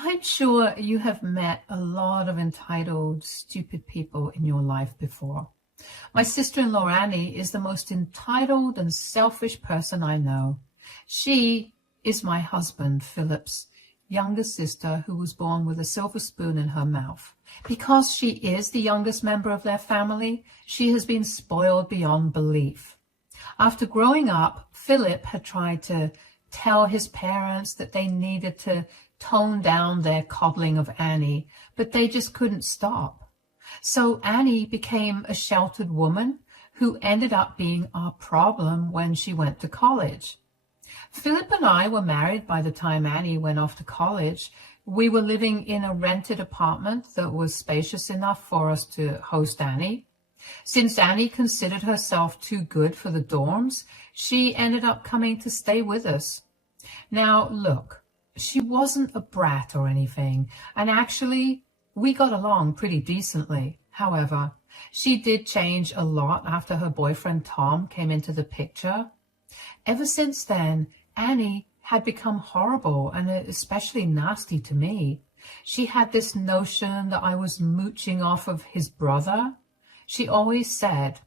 I'm sure you have met a lot of entitled, stupid people in your life before. My sister-in-law Annie is the most entitled and selfish person I know. She is my husband, Philip's younger sister, who was born with a silver spoon in her mouth. Because she is the youngest member of their family, she has been spoiled beyond belief. After growing up, Philip had tried to tell his parents that they needed to tone down their coddling of Annie, but they just couldn't stop. So Annie became a sheltered woman who ended up being our problem when she went to college. Philip and I were married by the time Annie went off to college. We were living in a rented apartment that was spacious enough for us to host Annie. Since Annie considered herself too good for the dorms, she ended up coming to stay with us. Now, look, she wasn't a brat or anything, and actually, we got along pretty decently. However, she did change a lot after her boyfriend Tom came into the picture. Ever since then, Annie had become horrible and especially nasty to me. She had this notion that I was mooching off of his brother. She always said,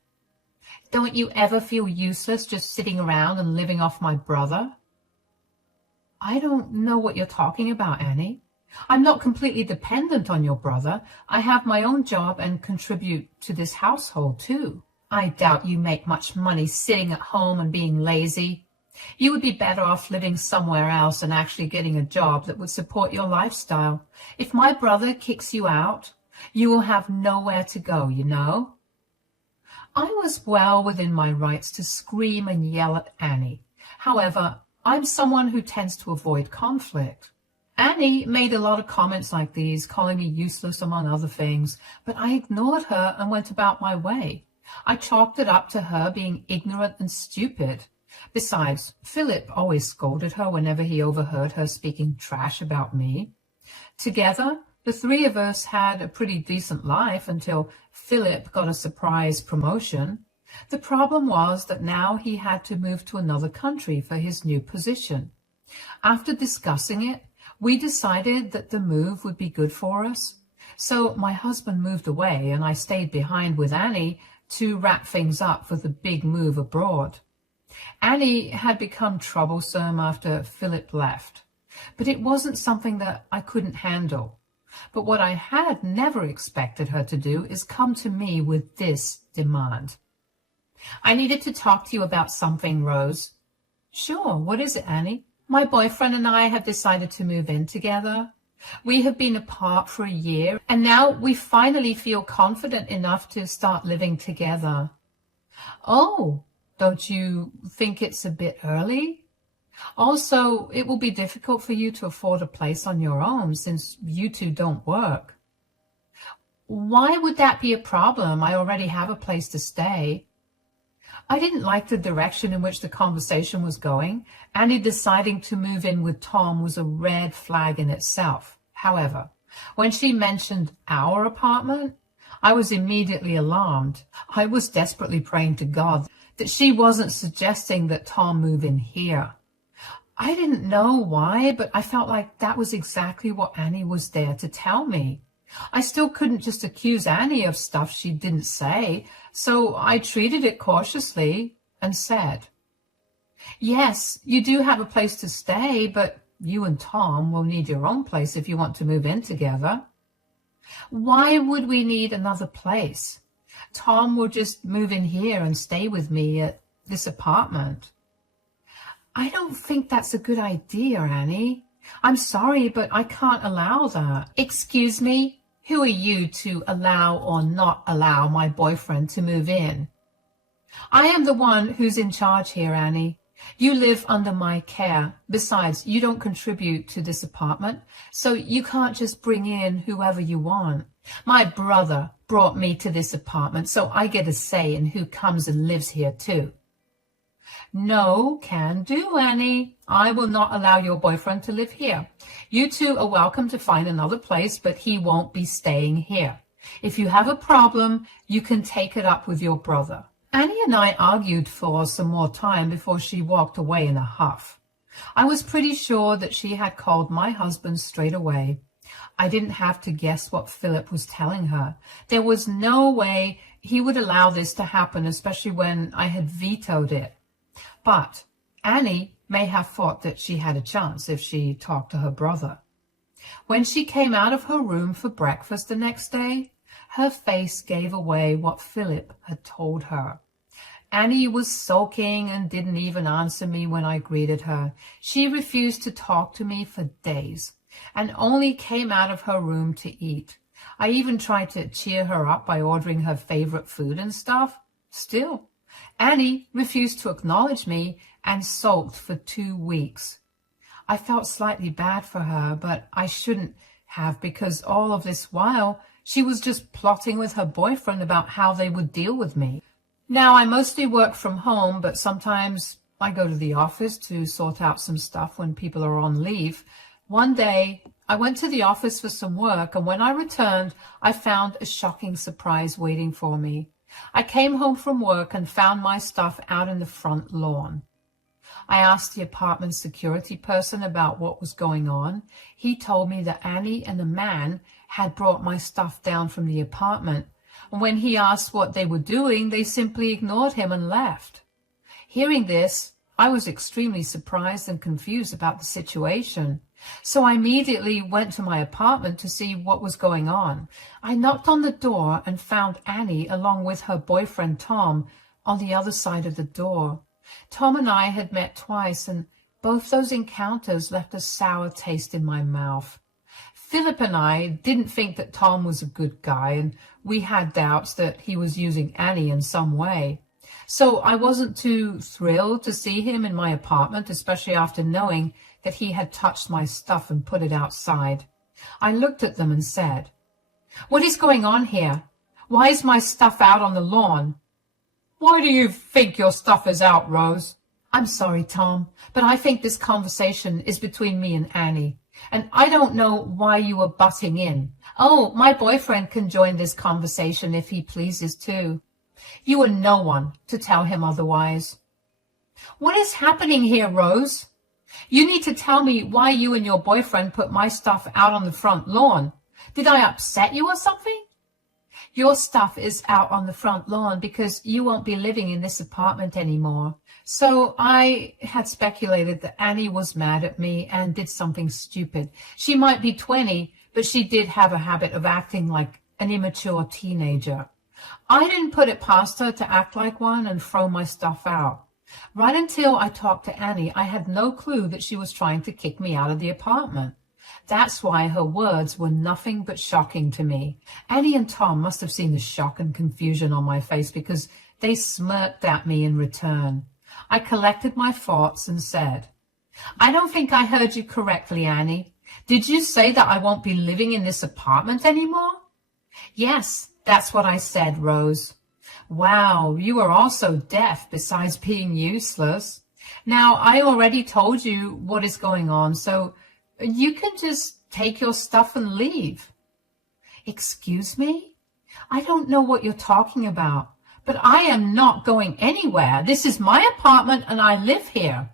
"Don't you ever feel useless just sitting around and living off my brother?" I don't know what you're talking about, Annie. I'm not completely dependent on your brother. I have my own job and contribute to this household too. I doubt you make much money sitting at home and being lazy. You would be better off living somewhere else and actually getting a job that would support your lifestyle. If my brother kicks you out, you will have nowhere to go, you know. I was well within my rights to scream and yell at Annie. However, I'm someone who tends to avoid conflict. Annie made a lot of comments like these, calling me useless among other things, but I ignored her and went about my way. I chalked it up to her being ignorant and stupid. Besides, Philip always scolded her whenever he overheard her speaking trash about me. Together, the three of us had a pretty decent life until Philip got a surprise promotion. The problem was that now he had to move to another country for his new position. After discussing it, we decided that the move would be good for us. So my husband moved away and I stayed behind with Annie to wrap things up for the big move abroad. Annie had become troublesome after Philip left, but it wasn't something that I couldn't handle. But what I had never expected her to do is come to me with this demand. "I needed to talk to you about something, Rose." "Sure, what is it, Annie?" "My boyfriend and I have decided to move in together. We have been apart for a year, and now we finally feel confident enough to start living together." "Oh, don't you think it's a bit early? Also, it will be difficult for you to afford a place on your own since you two don't work." "Why would that be a problem? I already have a place to stay." I didn't like the direction in which the conversation was going. Annie deciding to move in with Tom was a red flag in itself. However, when she mentioned our apartment, I was immediately alarmed. I was desperately praying to God that she wasn't suggesting that Tom move in here. I didn't know why, but I felt like that was exactly what Annie was there to tell me. I still couldn't just accuse Annie of stuff she didn't say, so I treated it cautiously and said, "Yes, you do have a place to stay, but you and Tom will need your own place if you want to move in together." "Why would we need another place? Tom will just move in here and stay with me at this apartment." "I don't think that's a good idea, Annie. I'm sorry, but I can't allow that." "Excuse me? Who are you to allow or not allow my boyfriend to move in?" "I am the one who's in charge here, Annie. You live under my care. Besides, you don't contribute to this apartment, so you can't just bring in whoever you want. My brother brought me to this apartment, so I get a say in who comes and lives here too." "No can do, Annie. I will not allow your boyfriend to live here. You two are welcome to find another place, but he won't be staying here. If you have a problem, you can take it up with your brother." Annie and I argued for some more time before she walked away in a huff. I was pretty sure that she had called my husband straight away. I didn't have to guess what Philip was telling her. There was no way he would allow this to happen, especially when I had vetoed it. But Annie may have thought that she had a chance if she talked to her brother. When she came out of her room for breakfast the next day, her face gave away what Philip had told her. Annie was sulking and didn't even answer me when I greeted her. She refused to talk to me for days and only came out of her room to eat. I even tried to cheer her up by ordering her favorite food and stuff. Still, Annie refused to acknowledge me and sulked for 2 weeks. I felt slightly bad for her, but I shouldn't have, because all of this while she was just plotting with her boyfriend about how they would deal with me. Now, I mostly work from home, but sometimes I go to the office to sort out some stuff when people are on leave. One day, I went to the office for some work, and when I returned, I found a shocking surprise waiting for me. I came home from work and found my stuff out in the front lawn. I asked the apartment security person about what was going on. He told me that Annie and a man had brought my stuff down from the apartment. And when he asked what they were doing, they simply ignored him and left. Hearing this, I was extremely surprised and confused about the situation. So I immediately went to my apartment to see what was going on. I knocked on the door and found Annie along with her boyfriend Tom on the other side of the door. Tom and I had met twice, and both those encounters left a sour taste in my mouth. Philip and I didn't think that Tom was a good guy, and we had doubts that he was using Annie in some way. So I wasn't too thrilled to see him in my apartment, especially after knowing that he had touched my stuff and put it outside. I looked at them and said, "What is going on here? Why is my stuff out on the lawn?" "Why do you think your stuff is out, Rose?" "I'm sorry, Tom, but I think this conversation is between me and Annie, and I don't know why you were butting in. Oh, my boyfriend can join this conversation if he pleases too. You are no one to tell him otherwise." "What is happening here, Rose? You need to tell me why you and your boyfriend put my stuff out on the front lawn. Did I upset you or something?" "Your stuff is out on the front lawn because you won't be living in this apartment anymore." So I had speculated that Annie was mad at me and did something stupid. She might be 20, but she did have a habit of acting like an immature teenager. I didn't put it past her to act like one and throw my stuff out. Right until I talked to Annie, I had no clue that she was trying to kick me out of the apartment. That's why her words were nothing but shocking to me. Annie and Tom must have seen the shock and confusion on my face because they smirked at me in return. I collected my thoughts and said, "I don't think I heard you correctly, Annie. Did you say that I won't be living in this apartment anymore?" "Yes, that's what I said, Rose." "Wow, you are also deaf besides being useless. Now, I already told you what is going on, so you can just take your stuff and leave." "Excuse me? I don't know what you're talking about, but I am not going anywhere. This is my apartment and I live here."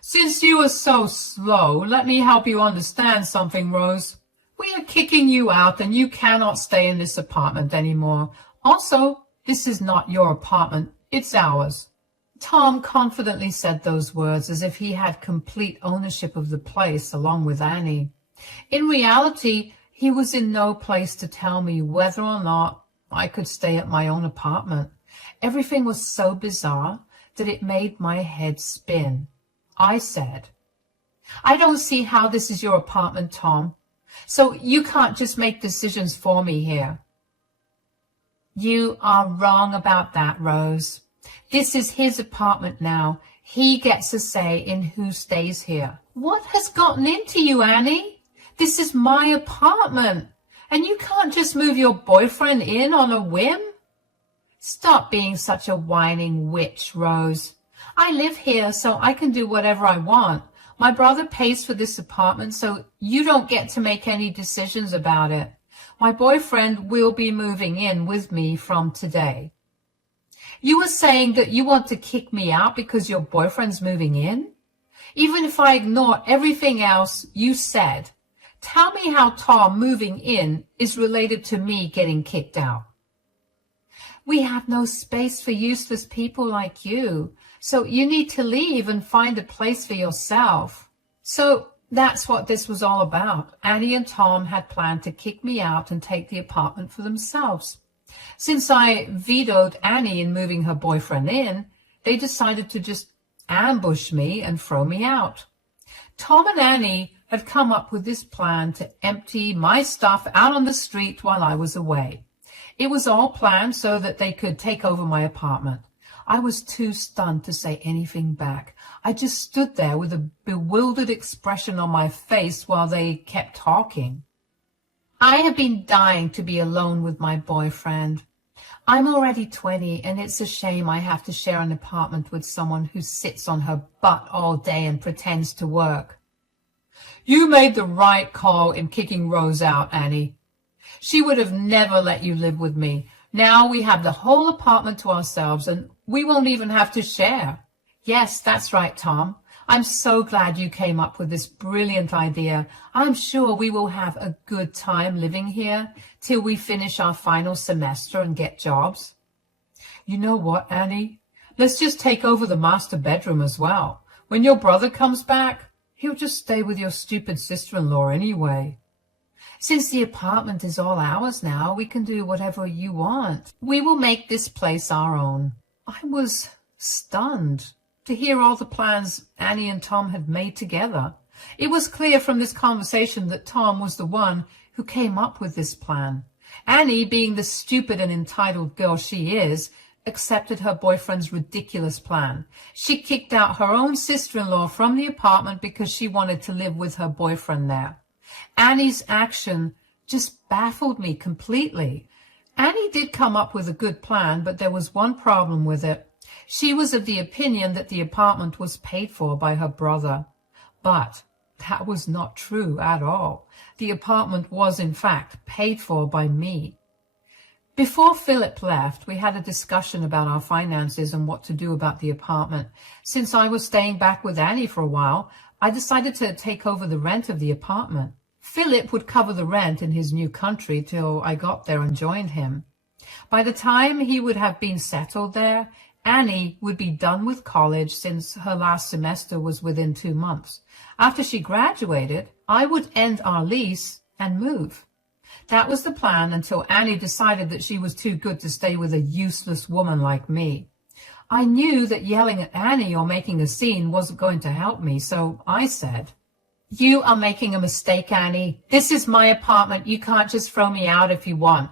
"Since you are so slow, let me help you understand something, Rose. We are kicking you out and you cannot stay in this apartment anymore. Also, this is not your apartment, it's ours." Tom confidently said those words as if he had complete ownership of the place along with Annie. In reality, he was in no place to tell me whether or not I could stay at my own apartment. Everything was so bizarre that it made my head spin. I said, "I don't see how this is your apartment, Tom. So you can't just make decisions for me here." "You are wrong about that, Rose. This is his apartment now. He gets a say in who stays here." "What has gotten into you, Annie? This is my apartment, and you can't just move your boyfriend in on a whim." "Stop being such a whining witch, Rose. I live here, so I can do whatever I want. My brother pays for this apartment, so you don't get to make any decisions about it. My boyfriend will be moving in with me from today." "You were saying that you want to kick me out because your boyfriend's moving in?" Even if I ignore everything else you said, tell me how Tom moving in is related to me getting kicked out. We have no space for useless people like you, so you need to leave and find a place for yourself. So that's what this was all about. Annie and Tom had planned to kick me out and take the apartment for themselves. Since I vetoed Annie in moving her boyfriend in, they decided to just ambush me and throw me out. Tom and Annie had come up with this plan to empty my stuff out on the street while I was away. It was all planned so that they could take over my apartment. I was too stunned to say anything back. I just stood there with a bewildered expression on my face while they kept talking. I have been dying to be alone with my boyfriend. I'm already 20, and it's a shame I have to share an apartment with someone who sits on her butt all day and pretends to work. You made the right call in kicking Rose out, Annie. She would have never let you live with me. Now we have the whole apartment to ourselves, and we won't even have to share. Yes, that's right, Tom. I'm so glad you came up with this brilliant idea. I'm sure we will have a good time living here till we finish our final semester and get jobs. You know what, Annie? Let's just take over the master bedroom as well. When your brother comes back, he'll just stay with your stupid sister-in-law anyway. Since the apartment is all ours now, we can do whatever you want. We will make this place our own. I was stunned to hear all the plans Annie and Tom had made together. It was clear from this conversation that Tom was the one who came up with this plan. Annie, being the stupid and entitled girl she is, accepted her boyfriend's ridiculous plan. She kicked out her own sister-in-law from the apartment because she wanted to live with her boyfriend there. Annie's action just baffled me completely. Annie did come up with a good plan, but there was one problem with it. She was of the opinion that the apartment was paid for by her brother. But that was not true at all. The apartment was, in fact, paid for by me. Before Philip left, we had a discussion about our finances and what to do about the apartment. Since I was staying back with Annie for a while, I decided to take over the rent of the apartment. Philip would cover the rent in his new country till I got there and joined him. By the time he would have been settled there, Annie would be done with college since her last semester was within 2 months. After she graduated, I would end our lease and move. That was the plan until Annie decided that she was too good to stay with a useless woman like me. I knew that yelling at Annie or making a scene wasn't going to help me, so I said, "You are making a mistake, Annie. This is my apartment. You can't just throw me out if you want.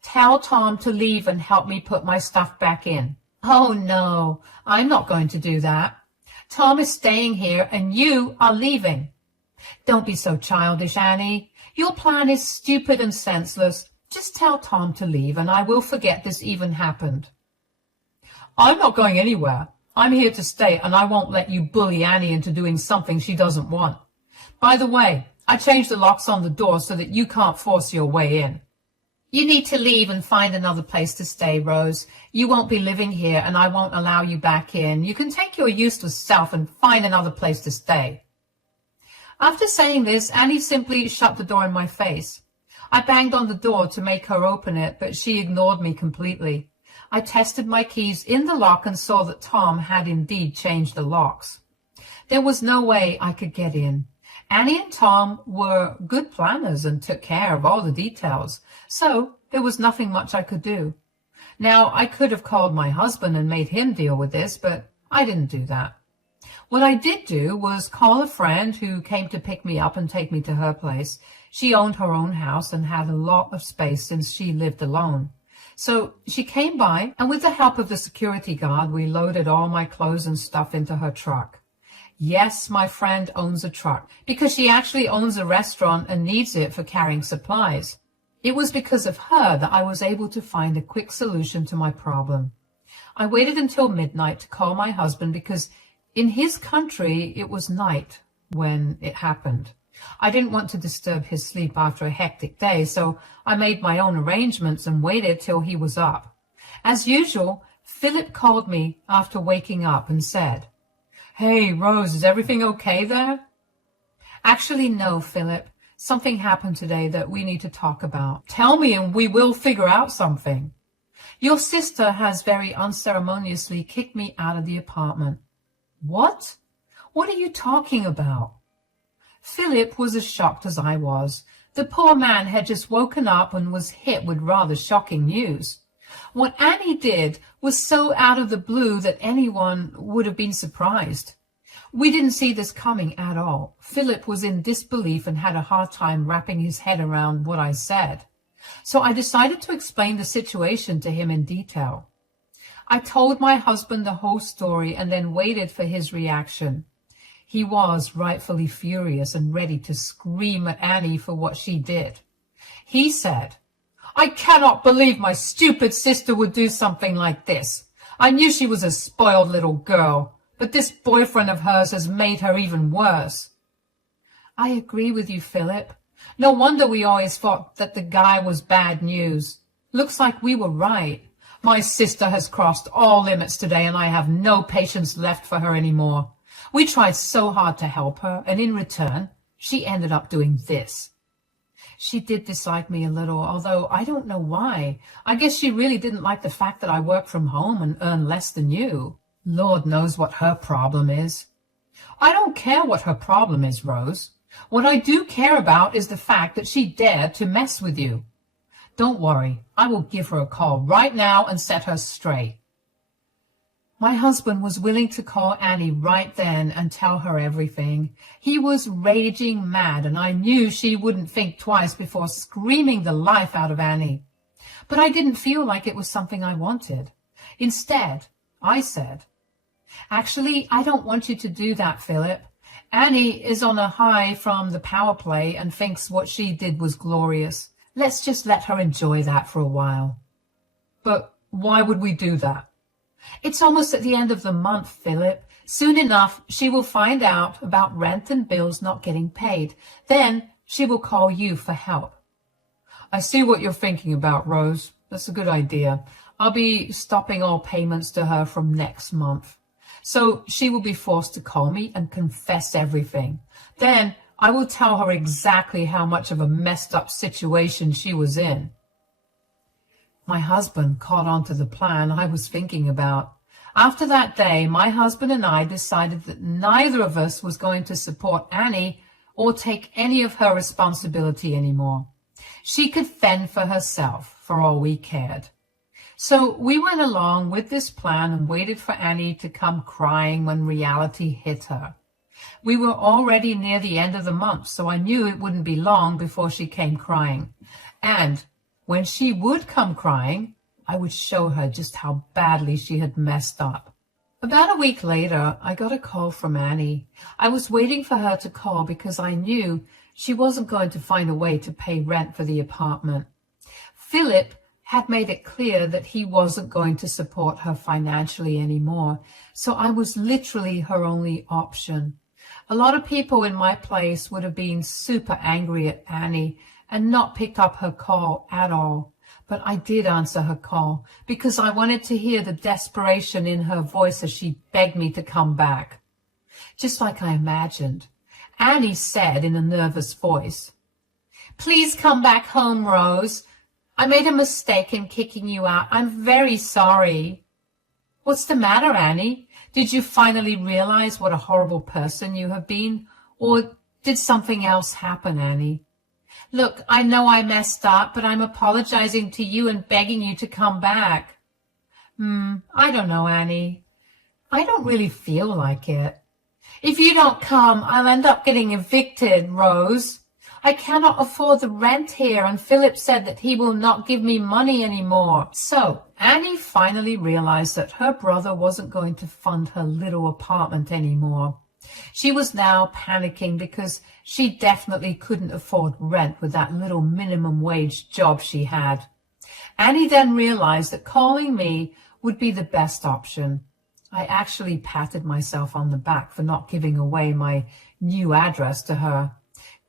Tell Tom to leave and help me put my stuff back in." "Oh, no, I'm not going to do that. Tom is staying here and you are leaving." "Don't be so childish, Annie. Your plan is stupid and senseless. Just tell Tom to leave and I will forget this even happened." "I'm not going anywhere. I'm here to stay and I won't let you bully Annie into doing something she doesn't want. By the way, I changed the locks on the door so that you can't force your way in." "You need to leave and find another place to stay, Rose. You won't be living here and I won't allow you back in. You can take your useless self and find another place to stay." After saying this, Annie simply shut the door in my face. I banged on the door to make her open it, but she ignored me completely. I tested my keys in the lock and saw that Tom had indeed changed the locks. There was no way I could get in. Annie and Tom were good planners and took care of all the details, so there was nothing much I could do. Now, I could have called my husband and made him deal with this, but I didn't do that. What I did do was call a friend who came to pick me up and take me to her place. She owned her own house and had a lot of space since she lived alone. So she came by, and with the help of the security guard, we loaded all my clothes and stuff into her truck. Yes, my friend owns a truck, because she actually owns a restaurant and needs it for carrying supplies. It was because of her that I was able to find a quick solution to my problem. I waited until midnight to call my husband because in his country it was night when it happened. I didn't want to disturb his sleep after a hectic day, so I made my own arrangements and waited till he was up. As usual, Philip called me after waking up and said, Hey, Rose, is everything okay there? Actually, no, Philip. Something happened today that we need to talk about. Tell me and we will figure out something. Your sister has very unceremoniously kicked me out of the apartment. What? What are you talking about? Philip was as shocked as I was. The poor man had just woken up and was hit with rather shocking news. What Annie did was so out of the blue that anyone would have been surprised. We didn't see this coming at all. Philip was in disbelief and had a hard time wrapping his head around what I said. So I decided to explain the situation to him in detail. I told my husband the whole story and then waited for his reaction. He was rightfully furious and ready to scream at Annie for what she did. He said, "I cannot believe my stupid sister would do something like this. I knew she was a spoiled little girl, but this boyfriend of hers has made her even worse." I agree with you, Philip. No wonder we always thought that the guy was bad news. Looks like we were right. My sister has crossed all limits today, and I have no patience left for her anymore. We tried so hard to help her, and in return, she ended up doing this. She did dislike me a little, although I don't know why. I guess she really didn't like the fact that I work from home and earn less than you. Lord knows what her problem is. I don't care what her problem is, Rose. What I do care about is the fact that she dared to mess with you. Don't worry, I will give her a call right now and set her straight. My husband was willing to call Annie right then and tell her everything. He was raging mad, and I knew she wouldn't think twice before screaming the life out of Annie. But I didn't feel like it was something I wanted. Instead, I said, "Actually, I don't want you to do that, Philip. Annie is on a high from the power play and thinks what she did was glorious. Let's just let her enjoy that for a while." "But why would we do that?" "It's almost at the end of the month, Philip. Soon enough, she will find out about rent and bills not getting paid. Then she will call you for help." "I see what you're thinking about, Rose. That's a good idea. I'll be stopping all payments to her from next month. So she will be forced to call me and confess everything. Then I will tell her exactly how much of a messed up situation she was in." My husband caught on to the plan I was thinking about. After that day, my husband and I decided that neither of us was going to support Annie or take any of her responsibility anymore. She could fend for herself, for all we cared. So we went along with this plan and waited for Annie to come crying when reality hit her. We were already near the end of the month, so I knew it wouldn't be long before she came crying. And when she would come crying, I would show her just how badly she had messed up. About a week later, I got a call from Annie. I was waiting for her to call because I knew she wasn't going to find a way to pay rent for the apartment. Philip had made it clear that he wasn't going to support her financially anymore, so I was literally her only option. A lot of people in my place would have been super angry at Annie and not picked up her call at all. But I did answer her call because I wanted to hear the desperation in her voice as she begged me to come back. Just like I imagined, Annie said in a nervous voice, "Please come back home, Rose. I made a mistake in kicking you out. I'm very sorry." "What's the matter, Annie? Did you finally realize what a horrible person you have been? Or did something else happen, Annie?" "Look, I know I messed up, but I'm apologizing to you and begging you to come back." I don't know, Annie. I don't really feel like it. If you don't come, I'll end up getting evicted, Rose. I cannot afford the rent here, and Philip said that he will not give me money anymore." So Annie finally realized that her brother wasn't going to fund her little apartment anymore. She was now panicking because she definitely couldn't afford rent with that little minimum wage job she had. Annie then realized that calling me would be the best option. I actually patted myself on the back for not giving away my new address to her.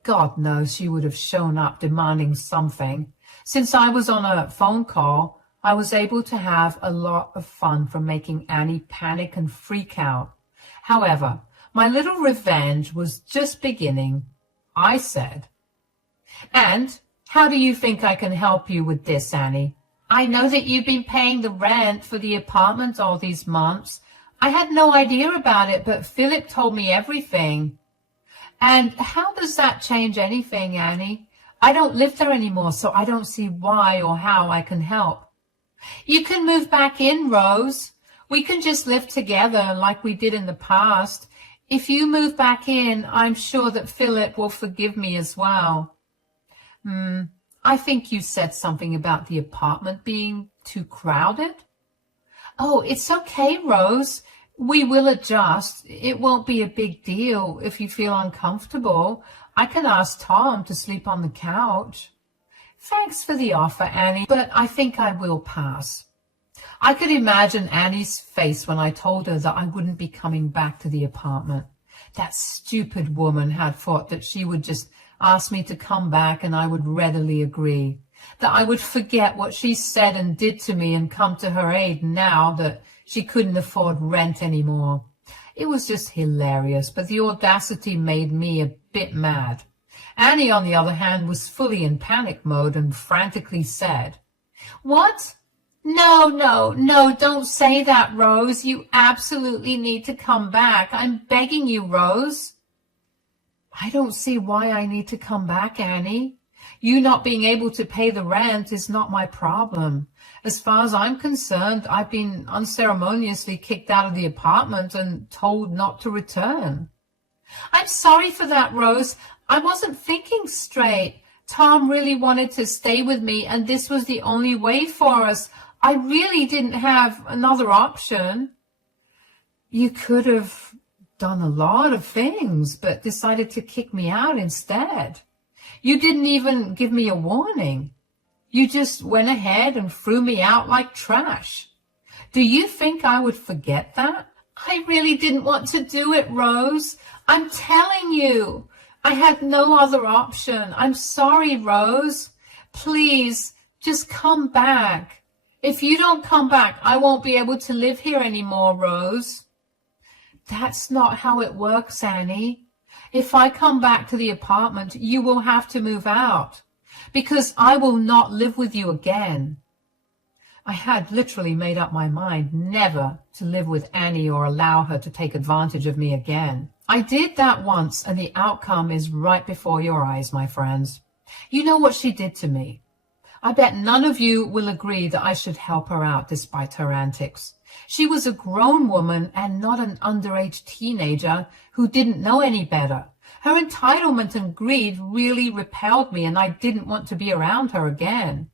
God knows she would have shown up demanding something. Since I was on a phone call, I was able to have a lot of fun from making Annie panic and freak out. However, My little revenge was just beginning. I said, "And how do you think I can help you with this, Annie? I know that you've been paying the rent for the apartment all these months. I had no idea about it, but Philip told me everything." "And how does that change anything, Annie? I don't live there anymore, so I don't see why or how I can help." "You can move back in, Rose. We can just live together like we did in the past. If you move back in, I'm sure that Philip will forgive me as well." I think you said something about the apartment being too crowded." "Oh, it's okay, Rose. We will adjust. It won't be a big deal if you feel uncomfortable. I can ask Tom to sleep on the couch." "Thanks for the offer, Annie, but I think I will pass." I could imagine Annie's face when I told her that I wouldn't be coming back to the apartment. That stupid woman had thought that she would just ask me to come back and I would readily agree, that I would forget what she said and did to me and come to her aid now that she couldn't afford rent anymore. It was just hilarious, but the audacity made me a bit mad. Annie, on the other hand, was fully in panic mode and frantically said, "What? No, don't say that, Rose. You absolutely need to come back. I'm begging you, Rose." "I don't see why I need to come back, Annie. You not being able to pay the rent is not my problem. As far as I'm concerned, I've been unceremoniously kicked out of the apartment and told not to return." "I'm sorry for that, Rose. I wasn't thinking straight. Tom really wanted to stay with me, and this was the only way for us. I really didn't have another option." "You could have done a lot of things, but decided to kick me out instead. You didn't even give me a warning. You just went ahead and threw me out like trash. Do you think I would forget that?" "I really didn't want to do it, Rose. I'm telling you. I had no other option. I'm sorry, Rose. Please, just come back. If you don't come back, I won't be able to live here anymore, Rose." "That's not how it works, Annie. If I come back to the apartment, you will have to move out, because I will not live with you again." I had literally made up my mind never to live with Annie or allow her to take advantage of me again. I did that once, and the outcome is right before your eyes, my friends. You know what she did to me. I bet none of you will agree that I should help her out despite her antics. She was a grown woman and not an underage teenager who didn't know any better. Her entitlement and greed really repelled me, and I didn't want to be around her again.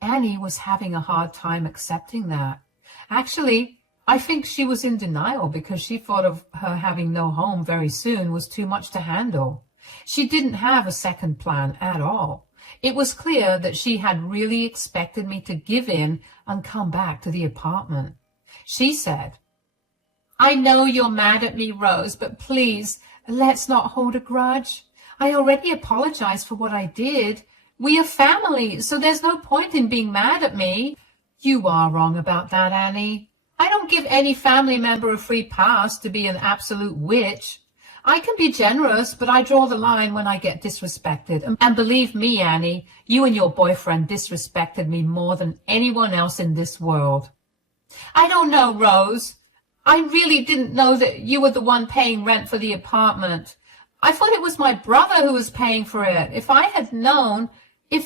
Annie was having a hard time accepting that. Actually, I think she was in denial because she thought of her having no home very soon was too much to handle. She didn't have a second plan at all. It was clear that she had really expected me to give in and come back to the apartment. She said, "I know you're mad at me, Rose, but please, let's not hold a grudge. I already apologized for what I did. We are family, so there's no point in being mad at me." "You are wrong about that, Annie. I don't give any family member a free pass to be an absolute witch. I can be generous, but I draw the line when I get disrespected. And believe me, Annie, you and your boyfriend disrespected me more than anyone else in this world." "I don't know, Rose. I really didn't know that you were the one paying rent for the apartment. I thought it was my brother who was paying for it. If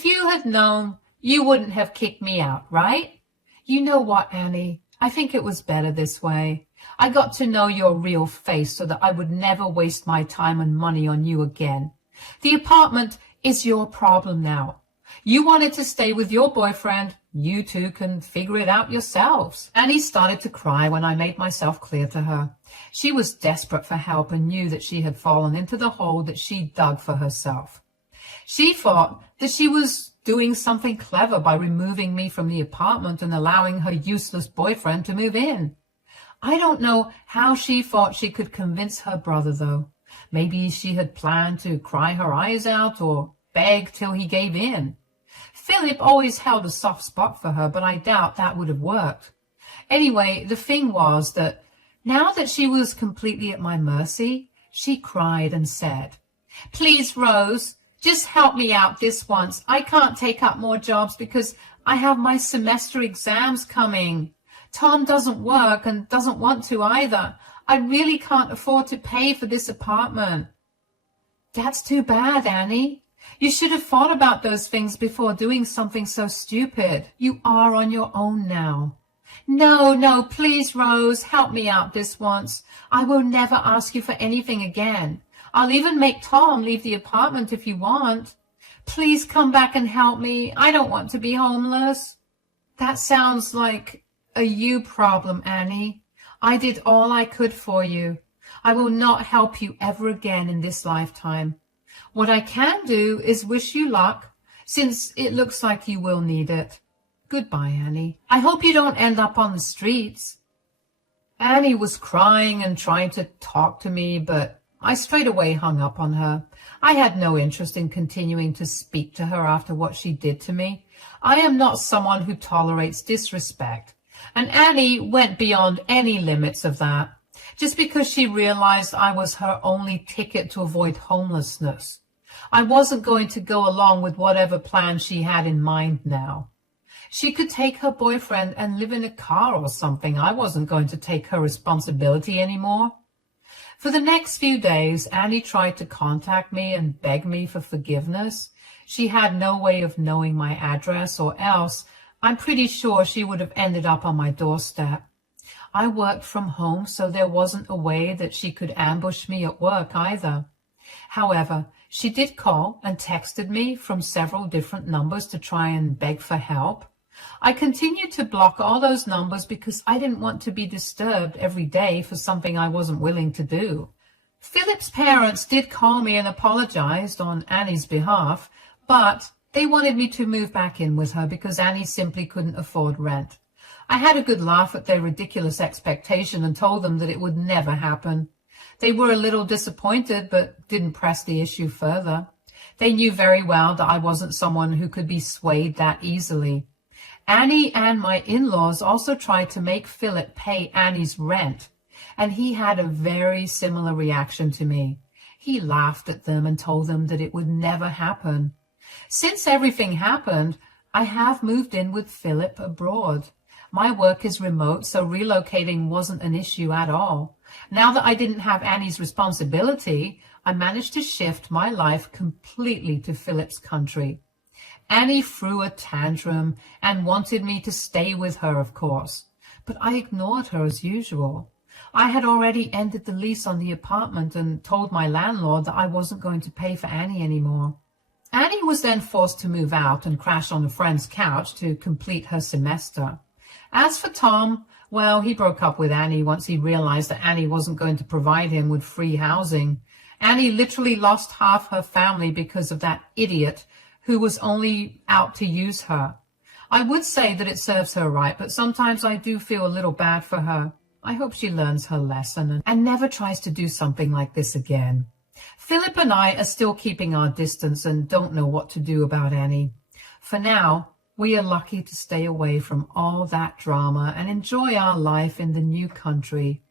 you had known, you wouldn't have kicked me out, right?" "You know what, Annie? I think it was better this way. I got to know your real face so that I would never waste my time and money on you again. The apartment is your problem now. You wanted to stay with your boyfriend. You two can figure it out yourselves." Annie started to cry when I made myself clear to her. She was desperate for help and knew that she had fallen into the hole that she dug for herself. She thought that she was doing something clever by removing me from the apartment and allowing her useless boyfriend to move in. I don't know how she thought she could convince her brother, though. Maybe she had planned to cry her eyes out or beg till he gave in. Philip always held a soft spot for her, but I doubt that would have worked. Anyway, the thing was that Now that she was completely at my mercy, she cried and said, "Please, Rose, just help me out this once. I can't take up more jobs because I have my semester exams coming. Tom doesn't work and doesn't want to either. I really can't afford to pay for this apartment." That's too bad, Annie. You should have thought about those things before doing something so stupid. You are on your own now. No, please, Rose, help me out this once. I will never ask you for anything again. I'll even make Tom leave the apartment if you want. Please come back and help me. I don't want to be homeless. That sounds like a you problem, Annie. I did all I could for you. I will not help you ever again in this lifetime. What I can do is wish you luck, since it looks like you will need it. Goodbye, Annie. I hope you don't end up on the streets. Annie was crying and trying to talk to me, but I straight away hung up on her. I had no interest in continuing to speak to her after what she did to me. I am not someone who tolerates disrespect, and Annie went beyond any limits of that, just because she realized I was her only ticket to avoid homelessness. I wasn't going to go along with whatever plan she had in mind now. She could take her boyfriend and live in a car or something. I wasn't going to take her responsibility anymore. For the next few days, Annie tried to contact me and beg me for forgiveness. She had no way of knowing my address, or else I'm pretty sure she would have ended up on my doorstep. I worked from home, so there wasn't a way that she could ambush me at work either. However, she did call and texted me from several different numbers to try and beg for help. I continued to block all those numbers because I didn't want to be disturbed every day for something I wasn't willing to do. Philip's parents did call me and apologized on Annie's behalf, but they wanted me to move back in with her because Annie simply couldn't afford rent. I had a good laugh at their ridiculous expectation and told them that it would never happen. They were a little disappointed, but didn't press the issue further. They knew very well that I wasn't someone who could be swayed that easily. Annie and my in-laws also tried to make Philip pay Annie's rent, and he had a very similar reaction to me. He laughed at them and told them that it would never happen. Since everything happened, I have moved in with Philip abroad. My work is remote, so relocating wasn't an issue at all. Now that I didn't have Annie's responsibility, I managed to shift my life completely to Philip's country. Annie threw a tantrum and wanted me to stay with her, of course, but I ignored her as usual. I had already ended the lease on the apartment and told my landlord that I wasn't going to pay for Annie anymore. Annie was then forced to move out and crash on a friend's couch to complete her semester. As for Tom, well, he broke up with Annie once he realized that Annie wasn't going to provide him with free housing. Annie literally lost half her family because of that idiot who was only out to use her. I would say that it serves her right, but sometimes I do feel a little bad for her. I hope she learns her lesson and never tries to do something like this again. Philip and I are still keeping our distance and don't know what to do about Annie. For now, we are lucky to stay away from all that drama and enjoy our life in the new country